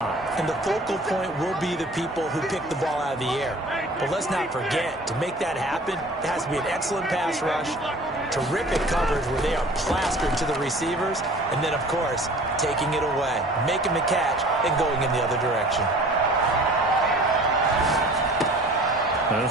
And the focal point will be the people who pick the ball out of the air. But let's not forget, to make that happen, it has to be an excellent pass rush, terrific coverage where they are plastered to the receivers, and then, of course, taking it away, making the catch, and going in the other direction.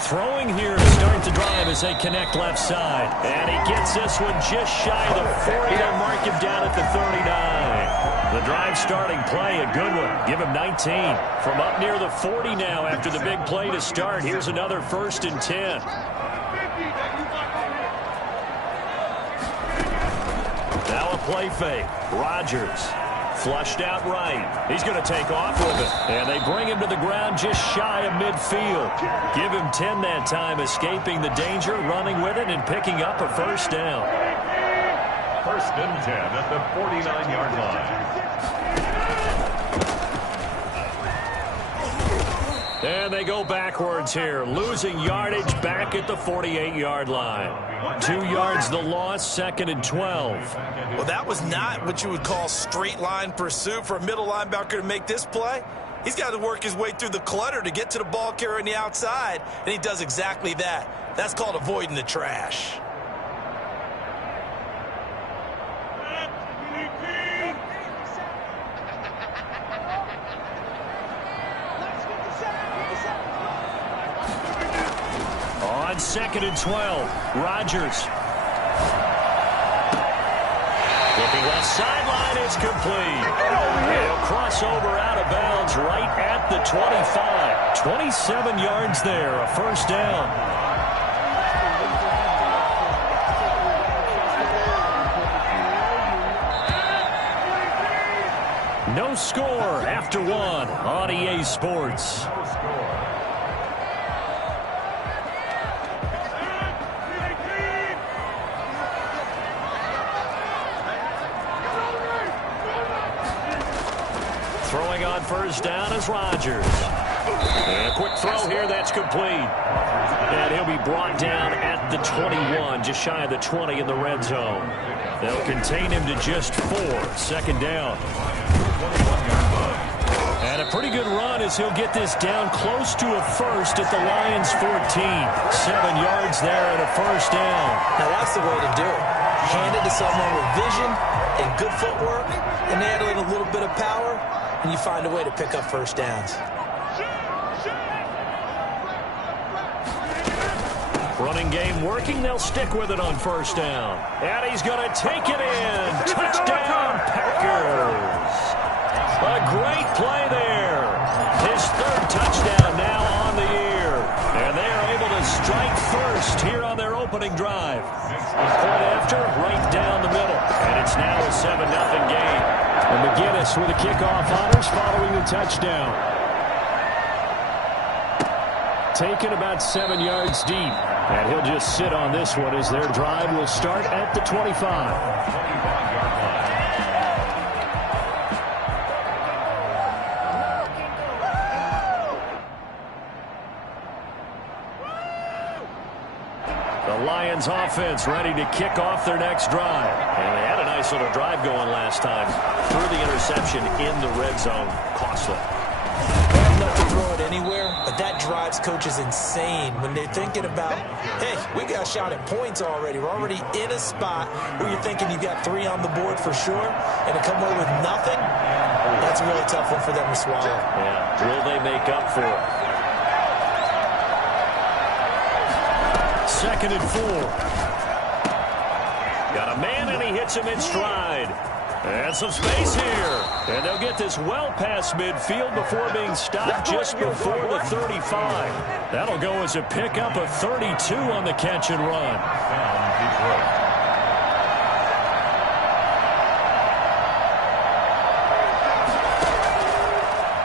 Throwing here to start the drive as they connect left side. And he gets this one just shy of the 40. They'll mark him down at the 39. The drive starting play, a good one. Give him 19. From up near the 40 now after the big play to start. Here's another 1st and 10. Now a play fake. Rodgers. Flushed out right. He's going to take off with it. And they bring him to the ground just shy of midfield. Give him 10 that time, escaping the danger, running with it, and picking up a 1st down. 1st and 10 at the 49-yard line. And they go backwards here, losing yardage back at the 48-yard line. 2 yards the loss, 2nd and 12. Well, that was not what you would call straight line pursuit for a middle linebacker to make this play. He's got to work his way through the clutter to get to the ball carrier on the outside, and he does exactly that. That's called avoiding the trash. On 2nd and 12, Rodgers. Looking left sideline, it's complete. He'll cross over out of bounds right at the 25. 27 yards there, a 1st down. No score after 1 on EA Sports. Throwing on 1st down is Rodgers. And a quick throw here, that's complete. And he'll be brought down at the 21, just shy of the 20 in the red zone. They'll contain him to just 4, 2nd down. And a pretty good run as he'll get this down close to a 1st at the Lions' 14. 7 yards there and a 1st down. Now that's the way to do it. Hand it to someone with vision and good footwork, and add in a little bit of power, and you find a way to pick up 1st downs. Running game working. They'll stick with it on 1st down. And he's going to take it in. Touchdown, Packers. A great play there. His 3rd touchdown now on the year. And they are able to strike first here on their opening drive. Point after, right down the middle. And it's now a 7-0 game. And McGinnis with the kickoff honors following the touchdown. Taken about 7 yards deep. And he'll just sit on this one as their drive will start at the 25. The Lions offense ready to kick off their next drive. And they had a nice little drive going last time. Threw the interception in the red zone. Costly. Bad enough to throw it anywhere, but that drives coaches insane when they're thinking about, hey, we got a shot at points already. We're already in a spot where you're thinking you got 3 on the board for sure, and to come away with nothing, that's a really tough one for them to swallow. Yeah. Will they make up for it? 2nd and 4. Got a man, and he hits him in stride. And some space here. And they'll get this well past midfield before being stopped just before the 35. That'll go as a pickup of 32 on the catch and run.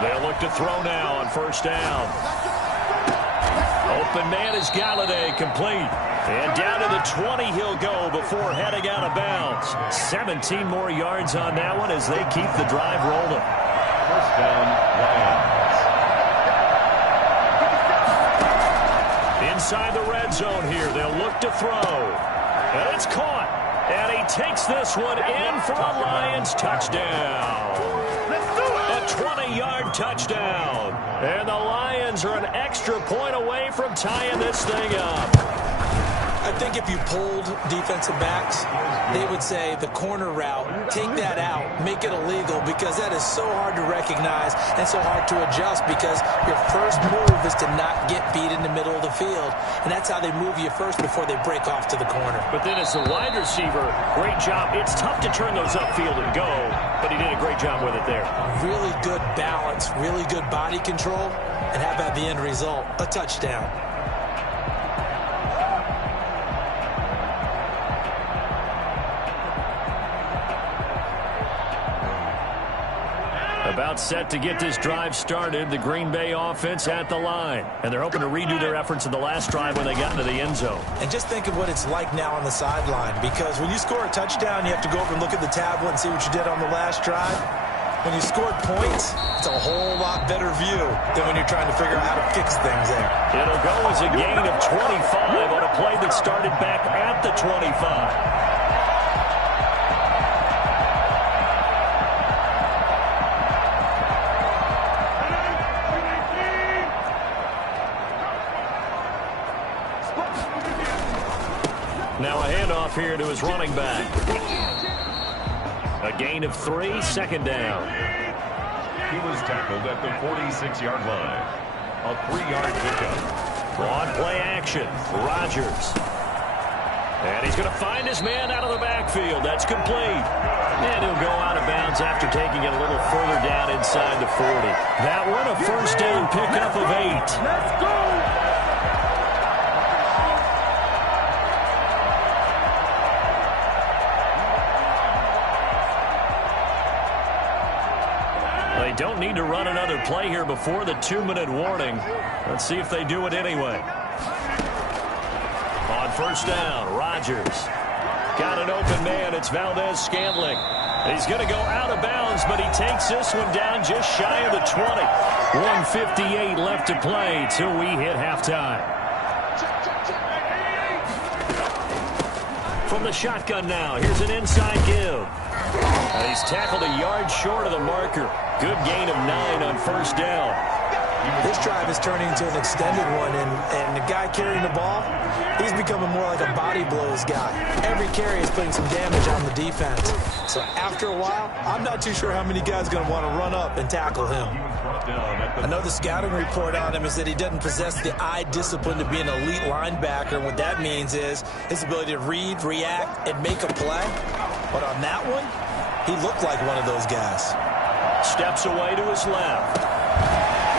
They'll look to throw now on 1st down. Open man is Galladay, complete. And down to the 20 he'll go before heading out of bounds. 17 more yards on that one as they keep the drive rolling. 1st down, Lions. Inside the red zone here, they'll look to throw. And it's caught. And he takes this one in for a Lions touchdown. A 20-yard touchdown. And the Lions are an extra point away from tying this thing up. I think if you polled defensive backs, they would say the corner route, take that out, make it illegal, because that is so hard to recognize and so hard to adjust, because your first move is to not get beat in the middle of the field. And that's how they move you first before they break off to the corner. But then as the wide receiver, great job. It's tough to turn those upfield and go, but he did a great job with it there. Really good balance, really good body control, and how about the end result? A touchdown. About set to get this drive started, the Green Bay offense at the line. And they're hoping to redo their efforts in the last drive when they got into the end zone. And just think of what it's like now on the sideline, because when you score a touchdown, you have to go over and look at the tablet and see what you did on the last drive. When you scored points, it's a whole lot better view than when you're trying to figure out how to fix things there. It'll go as a gain of 25 on a play that started back at the 25. Now a handoff here to his running back. A gain of 3, second down. He was tackled at the 46-yard line. A 3-yard pickup. On play action, Rodgers. And he's going to find his man out of the backfield. That's complete. And he'll go out of bounds after taking it a little further down inside the 40. That one a first down pickup of 8. Let's go! They don't need to run another play here before the 2-minute warning. Let's see if they do it anyway. On first down, Rodgers. Got an open man. It's Valdez-Scantling. He's going to go out of bounds, but he takes this one down just shy of the 20. 1:58 left to play till we hit halftime. From the shotgun now, here's an inside give. And he's tackled a yard short of the marker. Good gain of 9 on first down. This drive is turning into an extended one, and the guy carrying the ball, he's becoming more like a body blows guy. Every carry is putting some damage on the defense. So after a while, I'm not too sure how many guys are going to want to run up and tackle him. I know the scouting report on him is that he doesn't possess the eye discipline to be an elite linebacker. And what that means is his ability to read, react, and make a play. But on that one, he looked like one of those guys. Steps away to his left.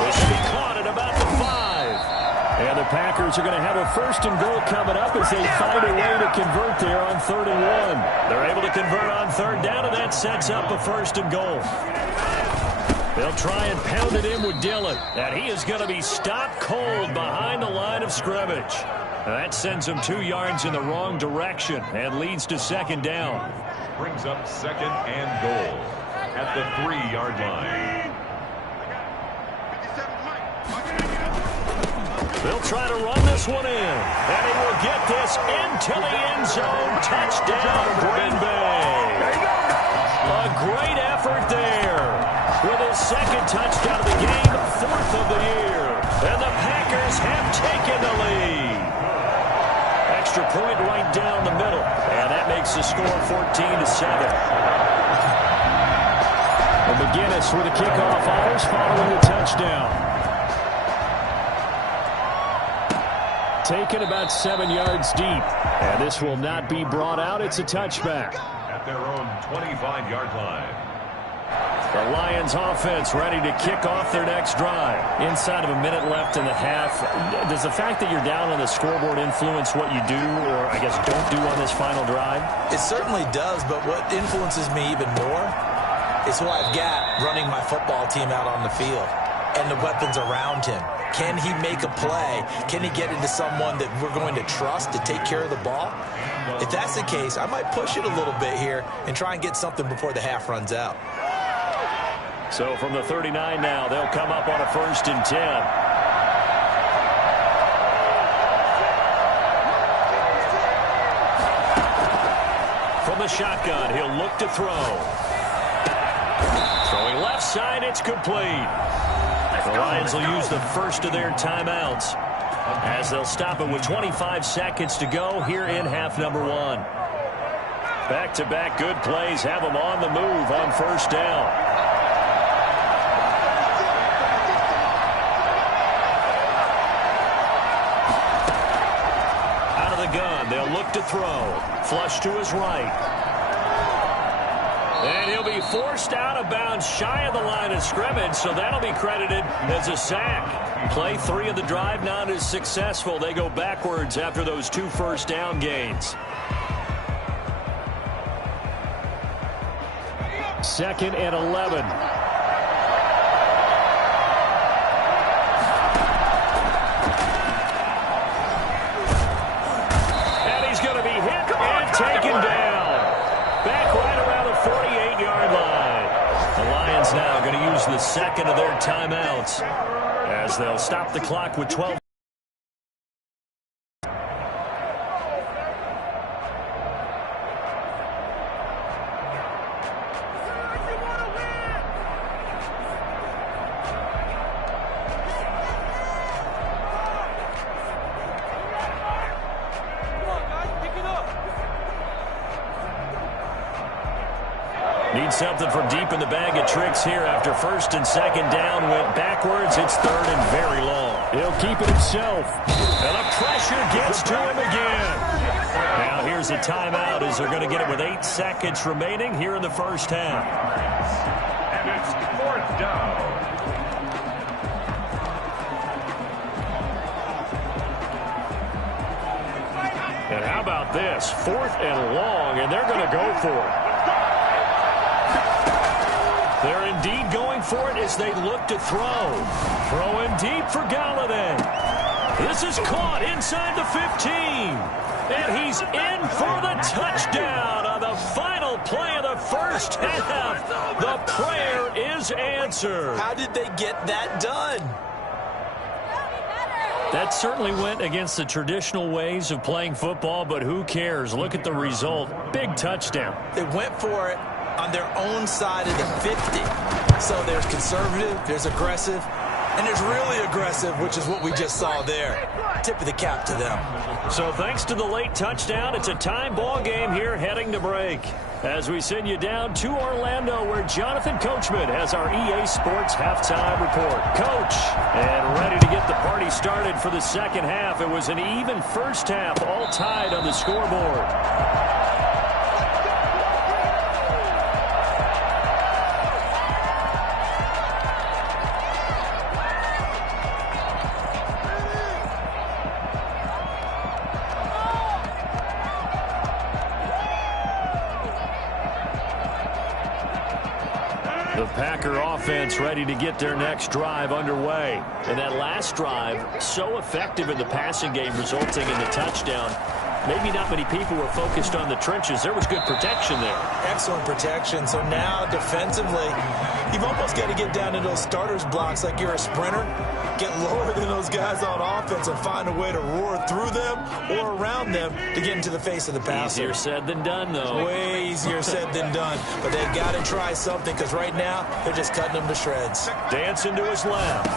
This will be caught at about the 5. And the Packers are going to have a first and goal coming up as they find a way to convert there on 3rd and 1. They're able to convert on 3rd down, and that sets up a first and goal. They'll try and pound it in with Dillon. And he is going to be stopped cold behind the line of scrimmage. And that sends him 2 yards in the wrong direction and leads to 2nd down. Brings up 2nd and goal at the 3-yard line. They'll try to run this one in. And he will get this into the end zone. Touchdown, Green Bay. A great effort there. With his 2nd touchdown of the game, 4th of the year. And the Packers have taken the lead. Extra point right down the middle. And that makes the score 14-7. And McGinnis with a kickoff honors following the touchdown. Taken about 7 yards deep. And this will not be brought out. It's a touchback. At their own 25-yard line. The Lions offense ready to kick off their next drive. Inside of a minute left in the half. Does the fact that you're down on the scoreboard influence what you do, or I guess don't do on this final drive? It certainly does, but what influences me even more is who I've got running my football team out on the field and the weapons around him. Can he make a play? Can he get into someone that we're going to trust to take care of the ball? If that's the case, I might push it a little bit here and try and get something before the half runs out. So from the 39 now, they'll come up on a 1st and 10. From the shotgun, he'll look to throw. Throwing left side, it's complete. The Lions will use the first of their timeouts as they'll stop it with 25 seconds to go here in half number one. Back-to-back good plays have them on the move on first down. Out of the gun, they'll look to throw. Flush to his right. And he'll be forced out of bounds shy of the line of scrimmage, so that'll be credited as a sack. Play 3 of the drive not as successful. They go backwards after those 2 first down gains. Second and 11. And he's going to be hit and taken down. Back right around the 48-yard line. The Lions now going to use the second of their timeouts as they'll stop the clock with 12. Need something from deep in the bag of tricks here after first and second down went backwards. It's third and very long. He'll keep it himself. And the pressure gets to him again. Now here's a timeout as they're going to get it with 8 seconds remaining here in the first half. And it's fourth down. And how about this? 4th and long, and they're going to go for it. They're indeed going for it as they look to throw. Throwing deep for Galladay. This is caught inside the 15. And he's in for the touchdown on the final play of the first half. The prayer is answered. How did they get that done? That certainly went against the traditional ways of playing football, but who cares? Look at the result. Big touchdown. They went for it on their own side of the 50. So there's conservative, there's aggressive, and there's really aggressive, which is what we just saw there. Tip of the cap to them. So thanks to the late touchdown, it's a time ball game here heading to break. As we send you down to Orlando, where Jonathan Coachman has our EA Sports halftime report. Coach, and ready to get the party started for the second half. It was an even first half, all tied on the scoreboard. The Packer offense ready to get their next drive underway. And that last drive, so effective in the passing game, resulting in the touchdown. Maybe not many people were focused on the trenches. There was good protection there. Excellent protection. So now, defensively, you've almost got to get down to those starters blocks like you're a sprinter. Get lower than those guys on offense and find a way to roar through them or around them to get into the face of the passer. Easier said than done, though. Way easier said than done. But they've got to try something because right now, they're just cutting them to shreds. Dancing to his left.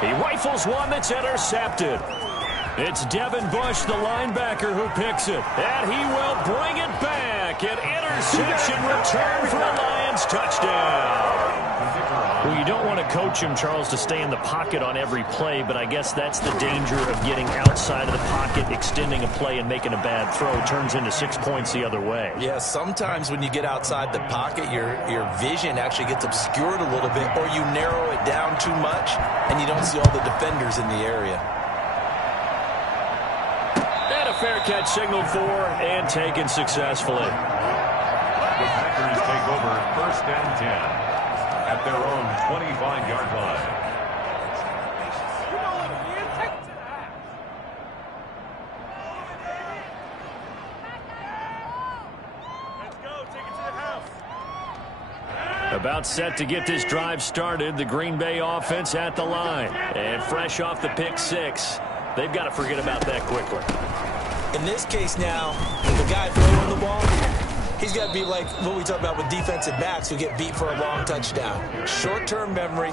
He rifles one that's intercepted. It's Devin Bush, the linebacker, who picks it. And he will bring it back. An interception return for the Lions touchdown. Well, you don't want to coach him, Charles, to stay in the pocket on every play, but I guess that's the danger of getting outside of the pocket, extending a play, and making a bad throw. Turns into 6 points the other way. Yeah, sometimes when you get outside the pocket, your vision actually gets obscured a little bit, or you narrow it down too much, and you don't see all the defenders in the area. Fair catch signaled for and taken successfully. The Packers take over first and 10 at their own 25-yard line. Let's go. Take it to the house. About set to get this drive started. The Green Bay offense at the line. And fresh off the pick six, they've got to forget about that quickly. In this case now, the guy throwing the ball, He's got to be like what we talk about with defensive backs who get beat for a long touchdown. Short-term memory,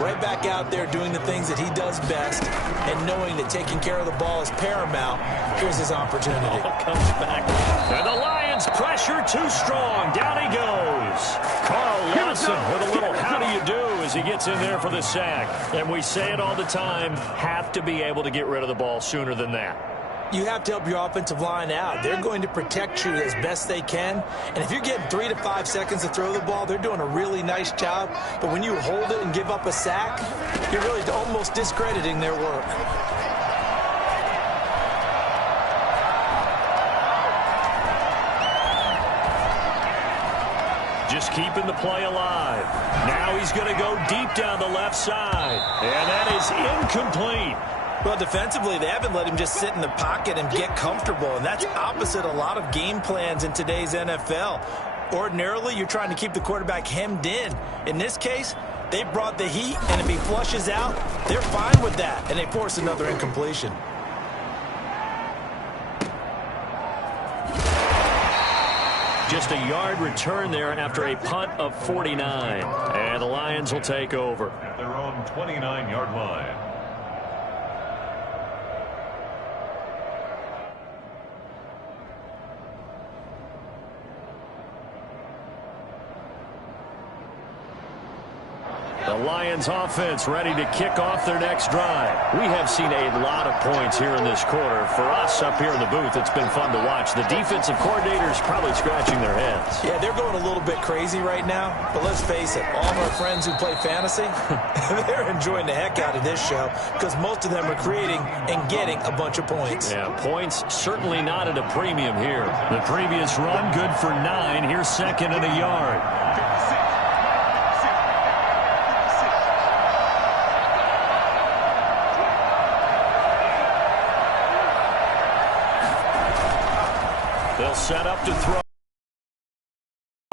right back out there doing the things that he does best, and knowing that taking care of the ball is paramount. Here's his opportunity. Ball comes back. And the Lions pressure too strong. Down he goes. Carl Lawson with a little how do you do as he gets in there for the sack. And we say it all the time, have to be able to get rid of the ball sooner than that. You have to help your offensive line out. They're going to protect you as best they can. And if you're getting 3 to 5 seconds to throw the ball, they're doing a really nice job. But when you hold it and give up a sack, you're really almost discrediting their work. Just keeping the play alive. Now he's going to go deep down the left side. And that is incomplete. Well, defensively, they haven't let him just sit in the pocket and get comfortable, and that's opposite a lot of game plans in today's NFL. Ordinarily, you're trying to keep the quarterback hemmed in. In this case, they brought the heat, and if he flushes out, they're fine with that, and they force another incompletion. Just a yard return there after a punt of 49. And the Lions will take over. At their own 29-yard line. The Lions offense ready to kick off their next drive. We have seen a lot of points here in this quarter. For us up here in the booth, it's been fun to watch. The defensive coordinators probably scratching their heads. Yeah, they're going a little bit crazy right now. But let's face it, all of our friends who play fantasy, they're enjoying the heck out of this show because most of them are creating and getting a bunch of points. Yeah, points certainly not at a premium here. The previous run good for 9. Here's second and a yard. They'll set up to throw.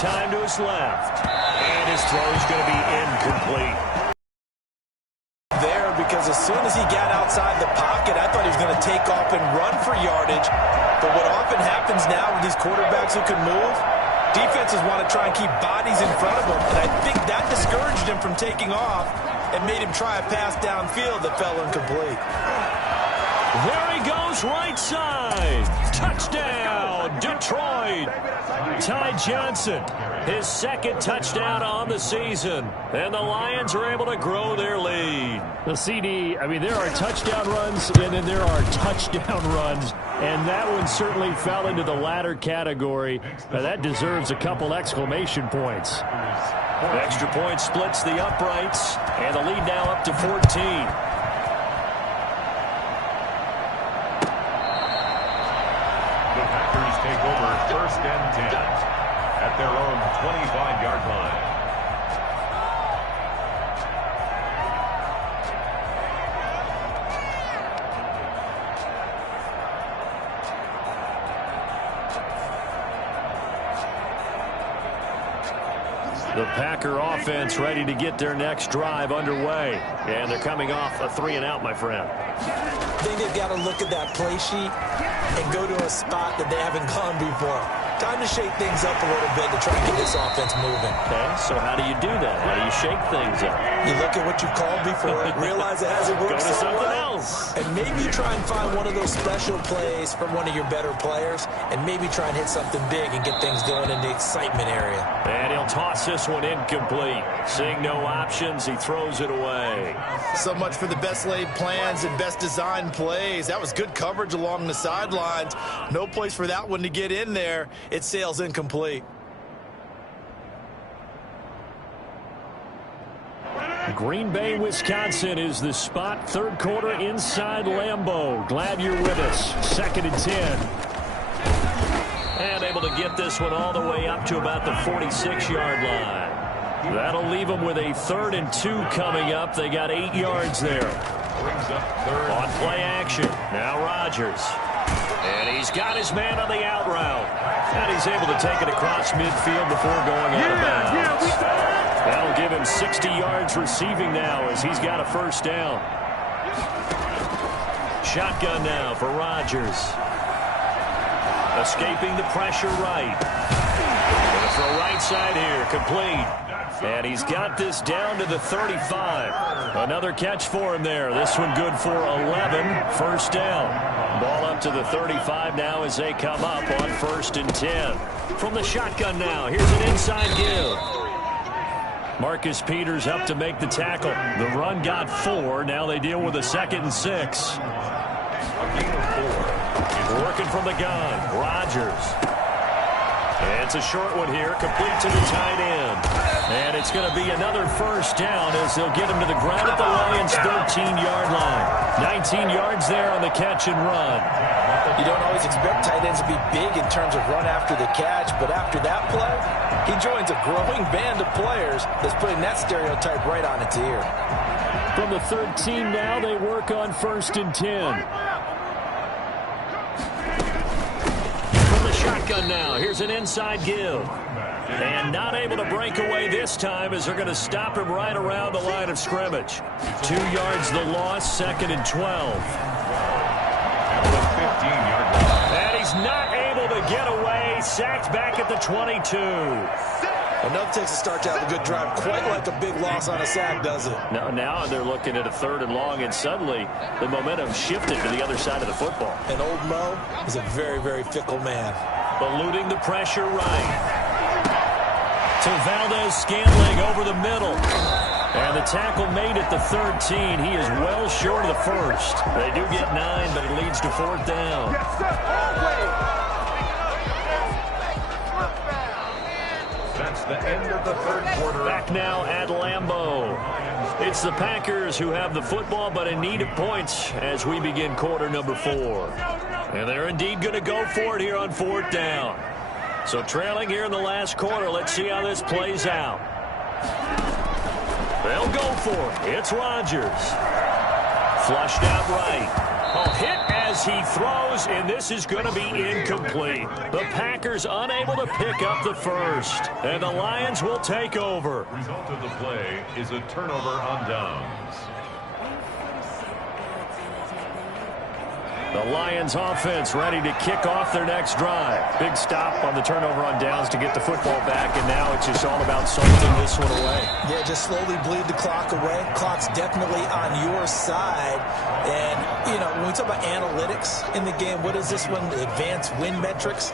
Time to his left. And his throw is going to be incomplete. There, because as soon as he got outside the pocket, I thought he was going to take off and run for yardage. But what often happens now with these quarterbacks who can move, defenses want to try and keep bodies in front of them. And I think that discouraged him from taking off and made him try a pass downfield that fell incomplete. There he goes, right side. Touchdown, Detroit. Ty Johnson, his second touchdown on the season. And the Lions are able to grow their lead. The CD, I mean, there are touchdown runs, and then there are touchdown runs. And that one certainly fell into the latter category. Now, that deserves a couple exclamation points. Extra point splits the uprights. And the lead now up to 14. Take over first and 10 at their own 25-yard line. The Packer offense ready to get their next drive underway. And they're coming off a 3-and-out, my friend. I think they've got to look at that play sheet and go to a spot that they haven't gone before. Time to shake things up a little bit to try and get this offense moving. Okay, so how do you do that? How do you shake things up? You look at what you called before, realize it hasn't worked Go to so something well, else. and maybe try and find one of those special plays from one of your better players, and maybe try and hit something big and get things going in the excitement area. And he'll toss this one incomplete. Seeing no options, he throws it away. So much for the best laid plans and best designed plays. That was good coverage along the sidelines. No place for that one to get in there. It sails incomplete. Green Bay, Wisconsin is the spot. Third quarter inside Lambeau. Glad you're with us. 2nd and 10. And able to get this one all the way up to about the 46-yard line. That'll leave them with a 3rd and 2 coming up. They got 8 yards there. Brings up third. On play action. Now Rodgers. And he's got his man on the out route. And he's able to take it across midfield before going out of bounds. That'll give him 60 yards receiving now as he's got a first down. Shotgun now for Rodgers. Escaping the pressure right. Gonna throw right side here, complete. And he's got this down to the 35. Another catch for him there. This one good for 11. First down. Ball up to the 35 now as they come up on 1st and 10. From the shotgun now, here's an inside give. Marcus Peters up to make the tackle. The run got 4. Now they deal with a 2nd and 6. Working from the gun. Rodgers. It's a short one here, complete to the tight end. And it's going to be another first down as they'll get him to the ground at the Lions' 13-yard line. 19 yards there on the catch and run. You don't always expect tight ends to be big in terms of run after the catch, but after that play, he joins a growing band of players that's putting that stereotype right on its ear. From the 13 now, they work on 1st and 10. Shotgun now. Here's an inside give. And not able to break away this time as they're going to stop him right around the line of scrimmage. 2 yards the loss, 2nd and 12. And he's not able to get away. Sacked back at the 22. Enough takes to start to have a good drive. Quite like a big loss on a sack, does it? Now they're looking at a 3rd and long, and suddenly the momentum shifted to the other side of the football. And old Mo is a very, very fickle man. Eluding the pressure right. To Valdez-Scantling over the middle. And the tackle made at the 13. He is well short of the 1st. They do get 9, but it leads to 4th down. That's the end of the 3rd quarter. Back now at Lambeau. It's the Packers who have the football, but in need of points as we begin quarter number 4. And they're indeed going to go for it here on 4th down. So trailing here in the last quarter, let's see how this plays out. They'll go for it. It's Rodgers. Flushed out right. A hit as he throws, and this is going to be incomplete. The Packers unable to pick up the 1st, and the Lions will take over. The result of the play is a turnover on downs. The Lions offense ready to kick off their next drive. Big stop on the turnover on downs to get the football back, and now it's just all about salting this one away. Yeah, just slowly bleed the clock away. Clock's definitely on your side. And, you know, when we talk about analytics in the game, what is this one? Advanced win metrics?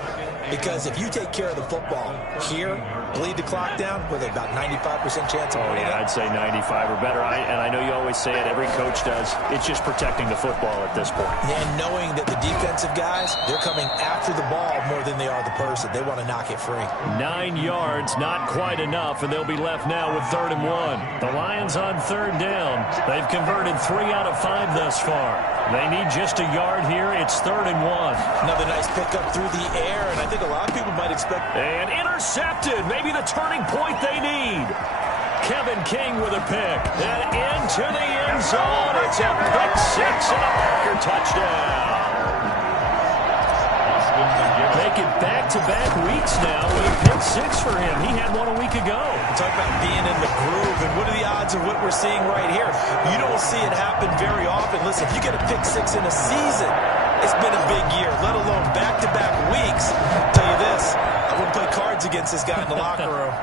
Because if you take care of the football here, bleed the clock down, with about 95% chance of winning. Yeah, I'd say 95 or better. And I know you always say it, every coach does. It's just protecting the football at this point. And knowing that the defensive guys, they're coming after the ball more than they are the person. They want to knock it free. 9 yards, not quite enough, and they'll be left now with 3rd and 1. The Lions on 3rd down. They've converted 3 out of 5 thus far. They need just a yard here. It's 3rd and 1. Another nice pickup through the air, and I think a lot of people might expect. And intercepted. Maybe the turning point they need. Kevin King with a pick. And into the end zone. It's a pick 6 and a Packer touchdown. Make it back-to-back weeks now with a pick 6 for him. He had one a week ago. Talk about being in the groove, and what are the odds of what we're seeing right here? You don't see it happen very often. Listen, if you get a pick 6 in a season, it's been a big year, let alone back-to-back weeks. I'll tell you this, I wouldn't play cards against this guy in the locker room.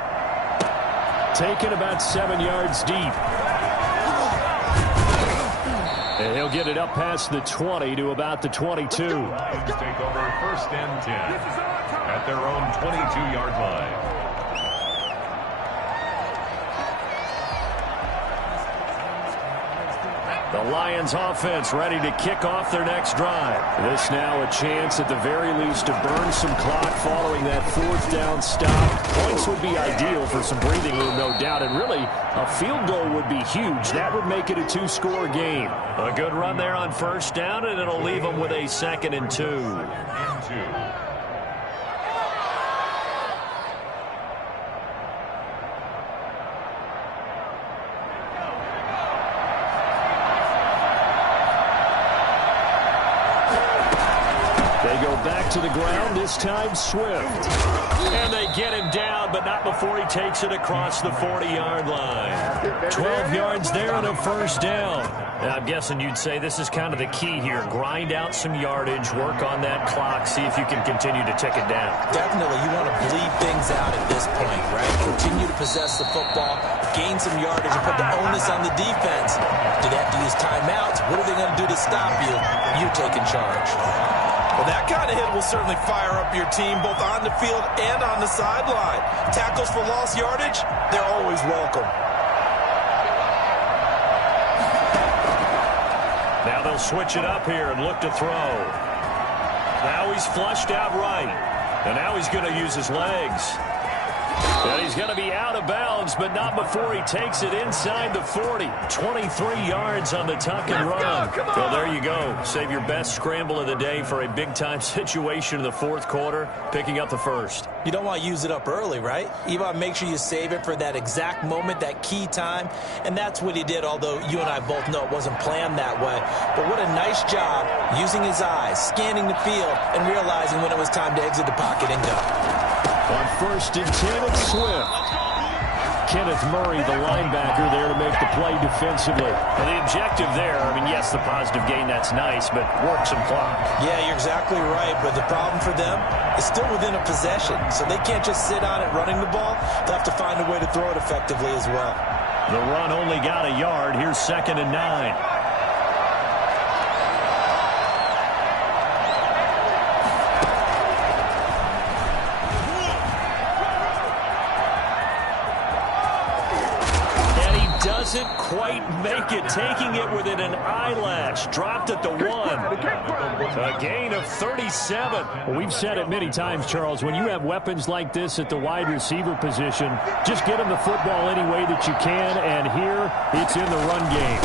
Taken about 7 yards deep. And he'll get it up past the 20 to about the 22. Take over 1st and 10 at their own 22-yard line. The Lions offense ready to kick off their next drive. This now a chance at the very least to burn some clock following that 4th down stop. Points would be ideal for some breathing room, no doubt. And really, a field goal would be huge. That would make it a 2-score game. A good run there on 1st down, and it'll leave them with a 2nd and 2. They go back to the ground, this time Swift. And they get him down, but not before he takes it across the 40-yard line. 12 yards there and a first down. Now, I'm guessing you'd say this is kind of the key here. Grind out some yardage, work on that clock, see if you can continue to tick it down. Definitely, you want to bleed things out at this point, right? Continue to possess the football, gain some yardage, and put the onus on the defense. Do they have to use timeouts? What are they going to do to stop you? You taking charge. Well, that kind of hit will certainly fire up your team, both on the field and on the sideline. Tackles for lost yardage, they're always welcome. Now they'll switch it up here and look to throw. Now he's flushed out right. And now he's going to use his legs. And he's going to be out of bounds, but not before he takes it inside the 40. 23 yards on the tuck and run. Well, there you go. Save your best scramble of the day for a big-time situation in the fourth quarter, picking up the first. You don't want to use it up early, right? You want to make sure you save it for that exact moment, that key time. And that's what he did, although you and I both know it wasn't planned that way. But what a nice job using his eyes, scanning the field, and realizing when it was time to exit the pocket and go. On 1st and 10, it's Swift. Kenneth Murray, the linebacker, there to make the play defensively. Well, the objective there, I mean, yes, the positive gain, that's nice, but work some clock. Yeah, you're exactly right, but the problem for them is still within a possession, so they can't just sit on it running the ball. They'll have to find a way to throw it effectively as well. The run only got a yard. Here's 2nd and 9. Doesn't quite make it, taking it within an eyelash. Dropped at the 1. A gain of 37. Well, we've said it many times, Charles, when you have weapons like this at the wide receiver position, just get them the football any way that you can, and here it's in the run game.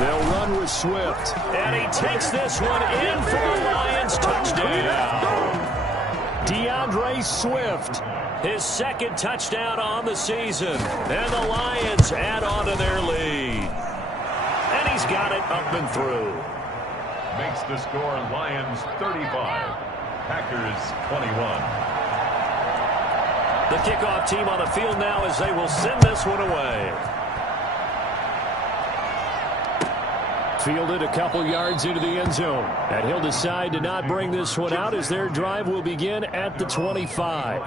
They'll run with Swift. And he takes this one in for the Lions. Touchdown. DeAndre Swift. His 2nd touchdown on the season. And the Lions add on to their lead. And he's got it up and through. Makes the score Lions 35, Packers 21. The kickoff team on the field now as they will send this one away. Fielded a couple yards into the end zone. And he'll decide to not bring this one out as their drive will begin at the 25.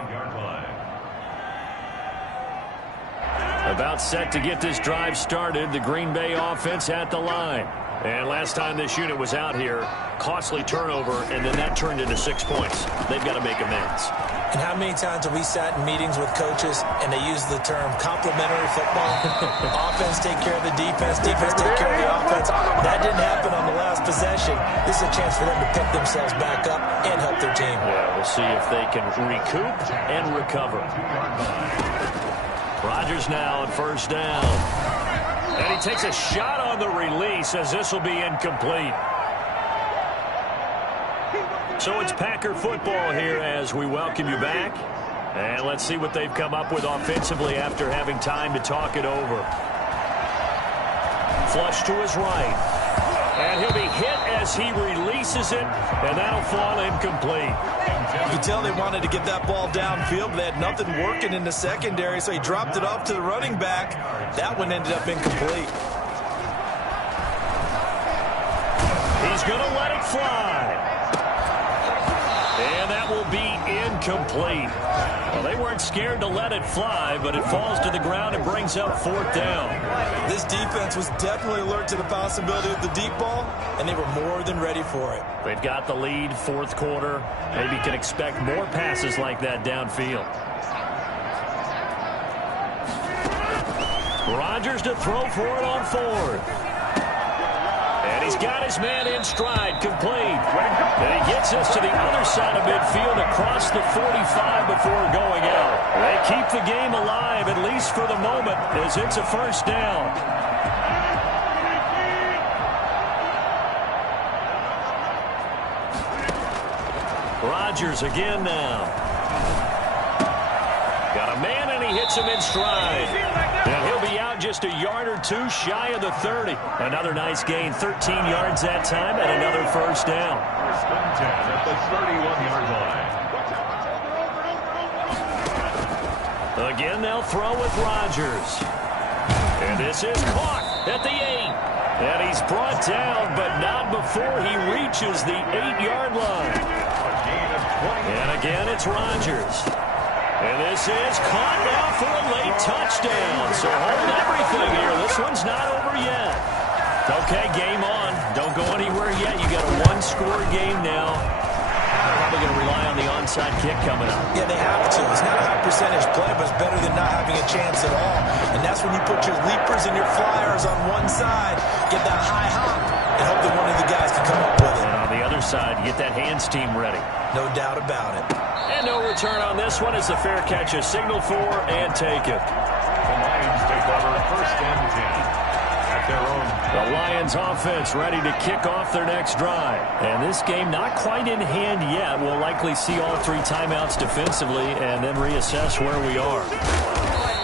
About set to get this drive started, the Green Bay offense at the line. And last time this unit was out here, costly turnover, and then that turned into 6 points. They've got to make amends. And how many times have we sat in meetings with coaches and they use the term complementary football? Offense take care of the defense, defense take care of the offense. That didn't happen on the last possession. This is a chance for them to pick themselves back up and help their team. Yeah, we'll see if they can recoup and recover. Rodgers now on 1st down. And he takes a shot on the release as this will be incomplete. So it's Packer football here as we welcome you back. And let's see what they've come up with offensively after having time to talk it over. Flush to his right. And he'll be hit as he releases it, and that'll fall incomplete. You can tell they wanted to get that ball downfield, but they had nothing working in the secondary, so he dropped it off to the running back. That one ended up incomplete. He's going to let it fly. And that will be incomplete. Well, they weren't scared to let it fly, but it falls to the ground and brings up 4th down. This defense was definitely alert to the possibility of the deep ball, and they were more than ready for it. They've got the lead, 4th quarter. Maybe can expect more passes like that downfield. Rodgers to throw for it on 4th. And he's got his man in stride, complete. And he gets us to the other side of midfield across the 45 before going out. They keep the game alive, at least for the moment, as it's a 1st down. Rodgers again now. Got a man, and he hits him in stride. And he'll be out just a yard or two shy of the 30. Another nice gain, 13 yards that time, and another first down. First and 10 at the 31-yard line. Again, they'll throw with Rodgers. And this is caught at the 8. And he's brought down, but not before he reaches the 8-yard line. And again, it's Rodgers. And this is caught now for a late touchdown. So hold everything here. This one's not over yet. Okay, game on. Don't go anywhere yet. You got a one-score game now. Probably going to rely on the onside kick coming up. Yeah, they have to. It's not a high percentage play, but it's better than not having a chance at all. And that's when you put your leapers and your flyers on one side, get that high hop, and hope that one of the guys can come up with it. And on the other side, get that hands team ready. No doubt about it. And no return on this one as the fair catch is signaled for and taken. The Lions take over first and 10 at their own. The Lions offense ready to kick off their next drive. And this game not quite in hand yet. We'll likely see all three timeouts defensively and then reassess where we are.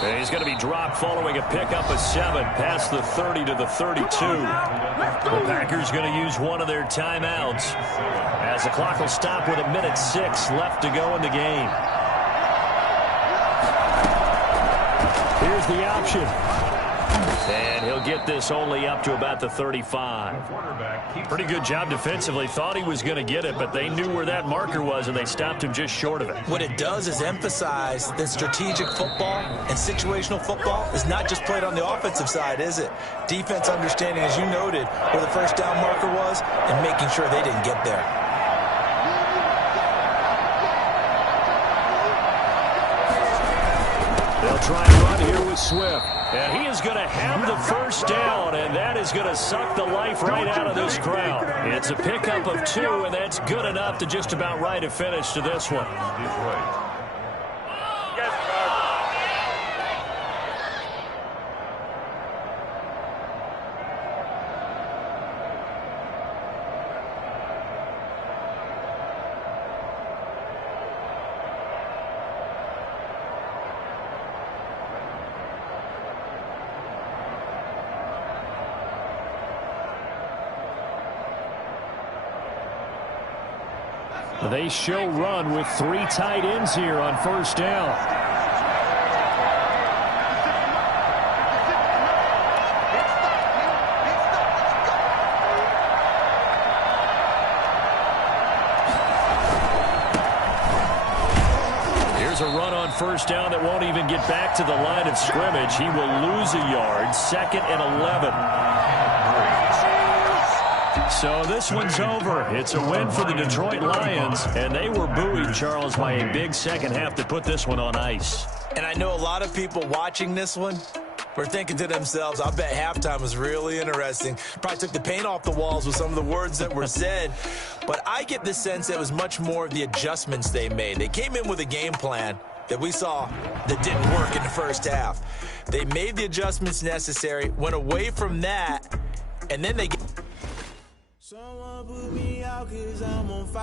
And he's going to be dropped following a pickup of 7 past the 30 to the 32. The Packers going to use one of their timeouts as the clock will stop with 1:06 left to go in the game. Here's the option. And he'll get this only up to about the 35. Pretty good job defensively. Thought he was going to get it, but they knew where that marker was, and they stopped him just short of it. What it does is emphasize that strategic football and situational football is not just played on the offensive side, is it? Defense understanding, as you noted, where the first down marker was and making sure they didn't get there. They'll try and run here with Swift. And he is going to have the first down, and that is going to suck the life right out of this crowd. It's a pickup of 2, and that's good enough to just about write a finish to this one. They show run with 3 tight ends here on first down. Here's a run on first down that won't even get back to the line of scrimmage. He will lose a yard, 2nd and 11. So this one's over. It's a win for the Detroit Lions, and they were buoyed, Charles, by a big second half to put this one on ice. And I know a lot of people watching this one were thinking to themselves, I bet halftime was really interesting. Probably took the paint off the walls with some of the words that were said. But I get the sense it was much more of the adjustments they made. They came in with a game plan that we saw that didn't work in the first half. They made the adjustments necessary, went away from that, and then they... Someone put me out 'cause I'm on fire.